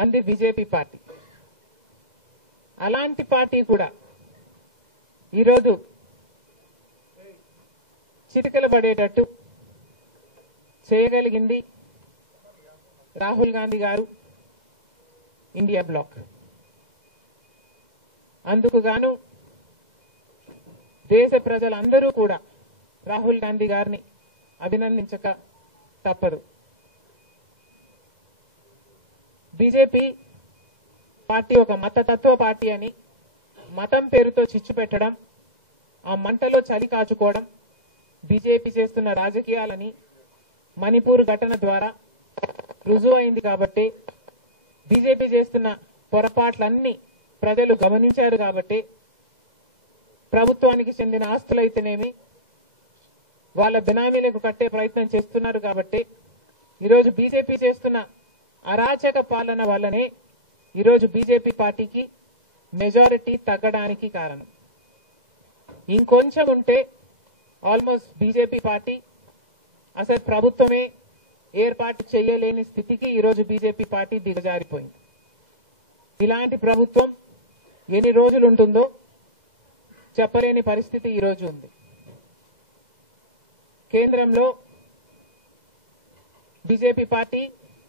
అంది BJP party. అలాంటి party కూడా ఈరోజు చిటికలు పడేటట్టు చేయగలిగింది రాహుల్ గాంధీ గారు, ఇండియా బ్లాక్. అందుకు గాను దేశ ప్రజలందరూ కూడా రాహుల్ గాంధీ గారిని అభినందించక తప్పదు. బీజేపీ పార్టీ ఒక మతతత్వ పార్టీ అని మతం పేరుతో చిచ్చు పెట్టడం, ఆ మంటలో చలి కాచుకోవడం బీజేపీ చేస్తున్న రాజకీయాలని మణిపూర్ ఘటన ద్వారా రుజువు అయింది. కాబట్టి బీజేపీ చేస్తున్న పొరపాట్లన్నీ ప్రజలు గమనించారు. కాబట్టి ప్రభుత్వానికి చెందిన ఆస్తులైతేనేమి వాళ్ళ బినామీలకు కట్టే ప్రయత్నం చేస్తున్నారు. కాబట్టి ఈరోజు బీజేపీ చేస్తున్న అరాచక పాలన వల్లనే ఈరోజు బీజేపీ పార్టీకి మెజారిటీ తగ్గడానికి కారణం. ఇంకొంచెం ఉంటే ఆల్మోస్ట్ బీజేపీ పార్టీ అసలు ప్రభుత్వమే ఏర్పాటు చేయలేని స్థితికి ఈరోజు బీజేపీ పార్టీ దిగజారిపోయింది. ఇలాంటి ప్రభుత్వం ఎన్ని రోజులు ఉంటుందో చెప్పలేని పరిస్థితి ఈరోజు ఉంది. కేంద్రంలో బీజేపీ పార్టీ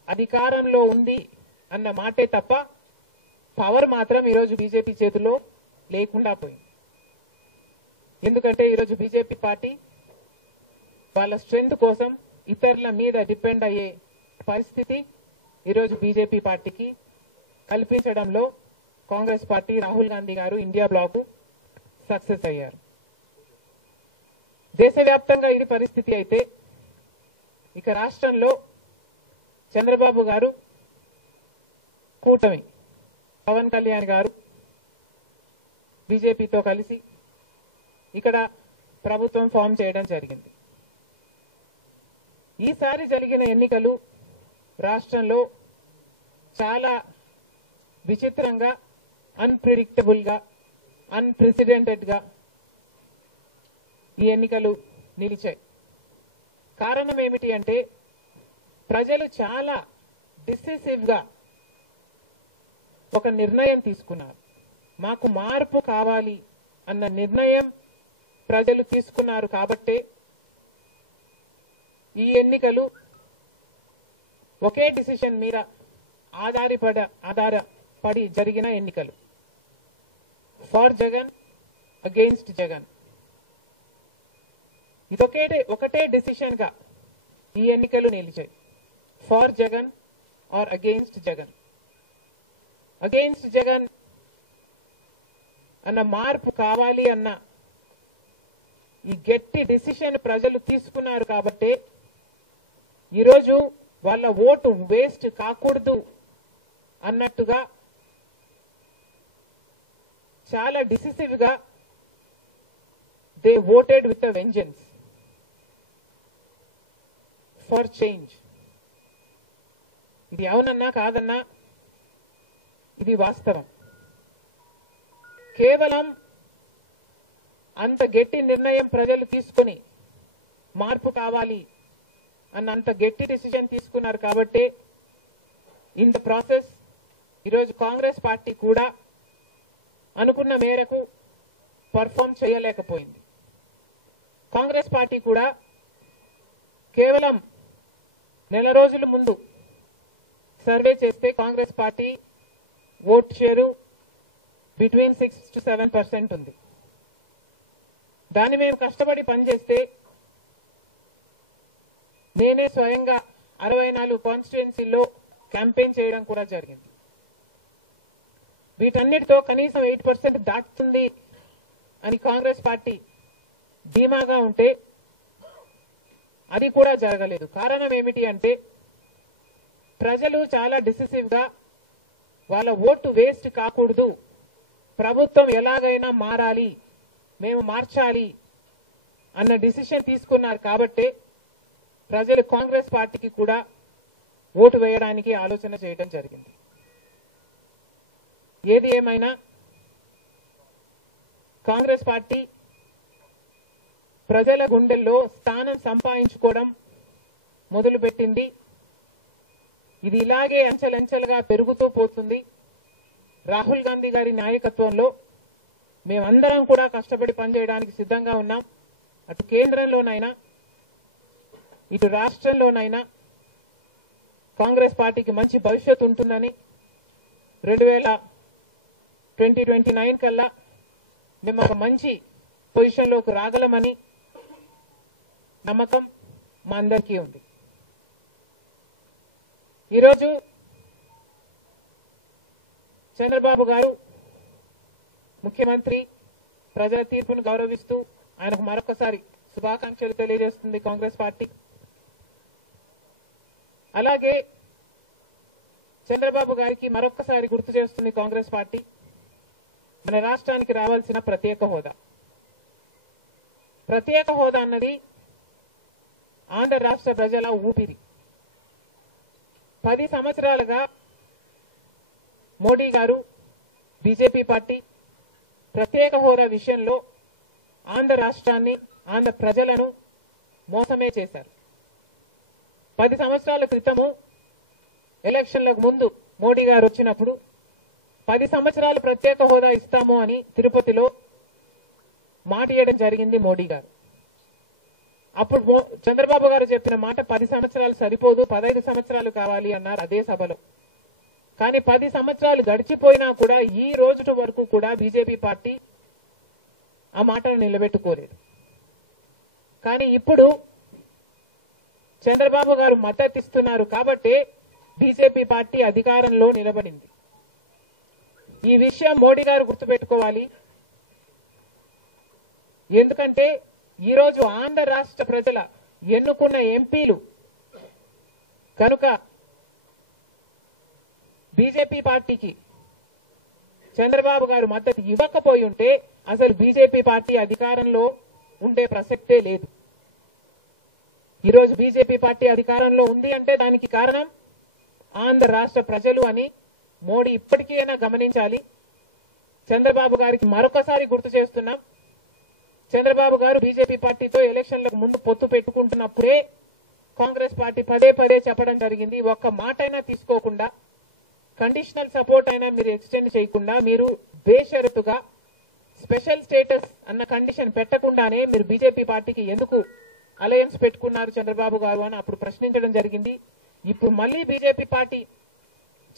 అధికారంలో ఉంది అన్న మాటే తప్ప పవర్ మాత్రం ఈరోజు బీజేపీ చేతిలో లేకుండా పోయింది. ఎందుకంటే ఈరోజు బీజేపీ పార్టీ వాళ్ళ స్ట్రెంగ్త్ కోసం ఇతరుల మీద డిపెండ్ అయ్యే పరిస్థితి ఈరోజు బీజేపీ పార్టీకి కల్పించడంలో కాంగ్రెస్ పార్టీ, రాహుల్ గాంధీ గారు, ఇండియా బ్లాక్ సక్సెస్ అయ్యారు. దేశవ్యాప్తంగా ఇది పరిస్థితి అయితే ఇక రాష్ట్రంలో చంద్రబాబు గారు కూటమి, పవన్ కళ్యాణ్ గారు బీజేపీతో కలిసి ఇక్కడ ప్రభుత్వం ఫామ్ చేయడం జరిగింది. ఈసారి జరిగిన ఎన్నికలు రాష్ట్రంలో చాలా విచిత్రంగా, అన్ప్రిడిక్టబుల్ గా, అన్ప్రెసిడెంటెడ్ గా ఈ ఎన్నికలు నిలిచాయి. కారణం ఏమిటి అంటే ప్రజలు చాలా డిసిసివ్ గా ఒక నిర్ణయం తీసుకున్నారు. మాకు మార్పు కావాలి అన్న నిర్ణయం ప్రజలు తీసుకున్నారు. కాబట్టే ఈ ఎన్నికలు ఒకే డిసిషన్ మీద ఆధారపడి జరిగిన ఎన్నికలు. For Jagan, against Jagan. ఒకటే డిసిషన్ గా ఈ ఎన్నికలు నిలిచాయి. For Jagan or against Jagan. Against Jagan అన్న మార్పు కావాలి అన్న ఈ గట్టి డిసిషన్ ప్రజలు తీసుకున్నారు. కాబట్టి ఈరోజు వాళ్ళ ఓటు వేస్ట్ కాకూడదు అన్నట్టుగా చాలా డిసిసివ్ గా they voted with a vengeance for change. ఇది అవునన్నా కాదన్నా ఇది వాస్తవం. కేవలం అంత గట్టి నిర్ణయం ప్రజలు తీసుకుని మార్పు కావాలి అన్న అంత గట్టి డిసిజన్ తీసుకున్నారు. కాబట్టి ఇన్ ద ప్రాసెస్ ఈరోజు కాంగ్రెస్ పార్టీ కూడా అనుకున్న మేరకు పర్ఫామ్ చేయలేకపోయింది. కాంగ్రెస్ పార్టీ కూడా కేవలం నెల రోజుల ముందు సర్వే చేస్తే Congress party vote share between 6 to 7% ఉంది. దాన్ని మేము కష్టపడి పనిచేస్తే నేనే స్వయంగా 64 కాన్స్టిట్యుయెన్సీల్లో క్యాంపెయిన్ చేయడం కూడా జరిగింది. వీటన్నిటితో కనీసం 8% దాటుతుంది అని కాంగ్రెస్ పార్టీ ధీమాగా ఉంటే అది కూడా జరగలేదు. కారణం ఏమిటి అంటే ప్రజలు చాలా డిసిసివ్ గా వాళ్ళ ఓటు వేస్ట్ కాకూడదు, ప్రభుత్వం ఎలాగైనా మారాలి, మేము మార్చాలి అన్న డిసిషన్ తీసుకున్నారు. కాబట్టి ప్రజలు కాంగ్రెస్ పార్టీకి కూడా ఓటు వేయడానికి ఆలోచన చేయడం జరిగింది. ఏది ఏమైనా కాంగ్రెస్ పార్టీ ప్రజల గుండెల్లో స్థానం సంపాదించుకోవడం మొదలుపెట్టింది. ఇది ఇలాగే అంచెలంచెలుగా పెరుగుతూ పోతుంది. రాహుల్ గాంధీ గారి నాయకత్వంలో మేమందరం కూడా కష్టపడి పనిచేయడానికి సిద్ధంగా ఉన్నాం. అటు కేంద్రంలోనైనా ఇటు రాష్ట్రంలోనైనా కాంగ్రెస్ పార్టీకి మంచి భవిష్యత్తు ఉంటుందని 2029 కల్లా మేము ఒక మంచి పొజిషన్లోకి రాగలమని నమ్మకం మా అందరికీ ఉంది. ఈరోజు చంద్రబాబు గారు ముఖ్యమంత్రి ప్రజల తీర్పును గౌరవిస్తూ ఆయనకు మరొకసారి శుభాకాంక్షలు తెలియజేస్తుంది కాంగ్రెస్ పార్టీ. అలాగే చంద్రబాబు గారికి మరొకసారి గుర్తు చేస్తుంది కాంగ్రెస్ పార్టీ మన రాష్ట్రానికి రావాల్సిన ప్రత్యేక హోదా. ప్రత్యేక హోదా అన్నది ఆంధ్ర రాష్ట్ర ప్రజల ఊపిరి. 10 సంవత్సరాలుగా మోడీ గారు బీజేపీ పార్టీ ప్రత్యేక హోదా విషయంలో ఆంధ్ర రాష్ట్రాన్ని ఆంధ్ర ప్రజలను మోసమే చేశారు. 10 సంవత్సరాల క్రితము ఎలక్షన్లకు ముందు మోడీ గారు వచ్చినప్పుడు 10 సంవత్సరాలు ప్రత్యేక హోదా ఇస్తాము అని తిరుపతిలో మాట ఇవ్వడం జరిగింది మోడీ గారు. అప్పుడు చంద్రబాబు గారు చెప్పిన మాట 10 సంవత్సరాలు సరిపోదు, 15 సంవత్సరాలు కావాలి అన్నారు అదే సభలో. కానీ 10 సంవత్సరాలు గడిచిపోయినా కూడా ఈ రోజు వరకు కూడా బీజేపీ పార్టీ ఆ మాటను నిలబెట్టుకోలేదు. కానీ ఇప్పుడు చంద్రబాబు గారు మద్దతు ఇస్తున్నారు కాబట్టి బీజేపీ పార్టీ అధికారంలో నిలబడింది. ఈ విషయం మోడీ గారు గుర్తుపెట్టుకోవాలి. ఎందుకంటే ఈరోజు ఆంధ్ర రాష్ట్ర ప్రజల ఎన్నుకున్న ఎంపీలు కనుక బీజేపీ పార్టీకి చంద్రబాబు గారు మద్దతు ఇవ్వకపోయి ఉంటే అసలు బీజేపీ పార్టీ అధికారంలో ఉండే ప్రసక్తే లేదు. ఈరోజు బీజేపీ పార్టీ అధికారంలో ఉంది అంటే దానికి కారణం ఆంధ్ర రాష్ట్ర ప్రజలు అని మోడీ ఇప్పటికైనా గమనించాలి. చంద్రబాబు గారికి మరొకసారి గుర్తు చేస్తున్నాం. చంద్రబాబు గారు బీజేపీ పార్టీతో ఎలక్షన్లకు ముందు పొత్తు పెట్టుకుంటున్నప్పుడే కాంగ్రెస్ పార్టీ పదే పదే చెప్పడం జరిగింది. ఒక్క మాట అయినా తీసుకోకుండా, కండిషనల్ సపోర్ట్ అయినా మీరు ఎక్స్టెండ్ చేయకుండా, మీరు బేషరతుగా స్పెషల్ స్టేటస్ అన్న కండిషన్ పెట్టకుండానే మీరు బీజేపీ పార్టీకి ఎందుకు అలయన్స్ పెట్టుకున్నారు చంద్రబాబు గారు అని అప్పుడు ప్రశ్నించడం జరిగింది. ఇప్పుడు మళ్ళీ బీజేపీ పార్టీ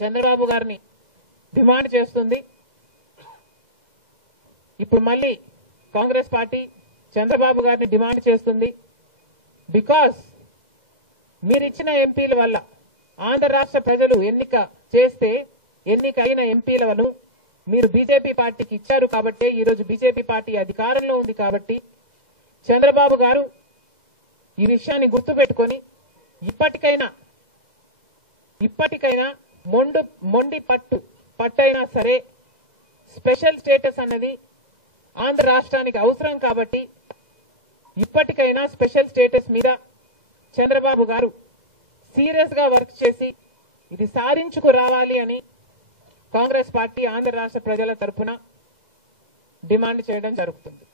చంద్రబాబు గారిని డిమాండ్ చేస్తుంది. ఇప్పుడు మళ్ళీ కాంగ్రెస్ పార్టీ చంద్రబాబు గారిని డిమాండ్ చేస్తుంది. బికాస్ మీరిచ్చిన ఎంపీల వల్ల ఆంధ్ర రాష్ట్ర ప్రజలు ఎన్నికైన ఎంపీలను మీరు బీజేపీ పార్టీకి ఇచ్చారు కాబట్టి ఈరోజు బీజేపీ పార్టీ అధికారంలో ఉంది కాబట్టి చంద్రబాబు గారు ఈ విషయాన్ని గుర్తుపెట్టుకొని ఇప్పటికైనా మొండి పట్టైనా సరే స్పెషల్ స్టేటస్ అన్నది ఆంధ్ర రాష్ట్రానికి అవసరం కాబట్టి ఇప్పటికైనా స్పెషల్ స్టేటస్ మీద చంద్రబాబు గారు సీరియస్ గా వర్క్ చేసి ఇది సాధించుకు రావాలి అని కాంగ్రెస్ పార్టీ ఆంధ్ర రాష్ట్ర ప్రజల తరఫున డిమాండ్ చేయడం జరుగుతుంది.